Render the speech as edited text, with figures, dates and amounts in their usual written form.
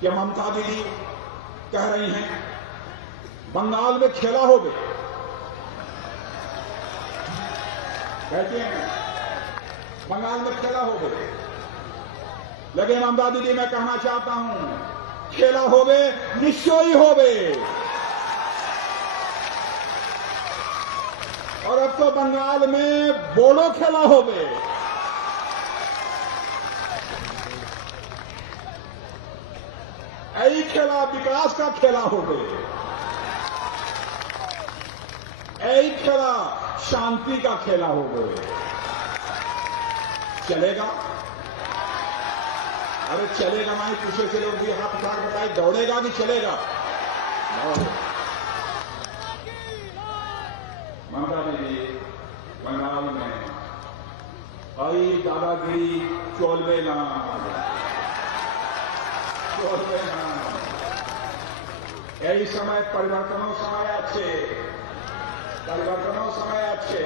कि ममता दीदी कह रही हैं बंगाल में खेला हो गए, कहते हैं बंगाल में खेला हो गए। लेकिन ममता दीदी मैं कहना चाहता हूं खेला हो गए निश्चय ही हो गए। और अब तो बंगाल में बोडो खेला हो गए। यही खेला विकास का खेला हो गए, यही खेला शांति का खेला हो गए। चलेगा? अरे चलेगा नहीं, पूछे से लोग भी हाथ उठा के बताए दौड़ेगा कि चलेगा? ममता दीदी बंगाल में आई दादागिरी चलबे ना, चलबे ना। यही समय परिवर्तनों समय अच्छे, परिवर्तनों समय अच्छे।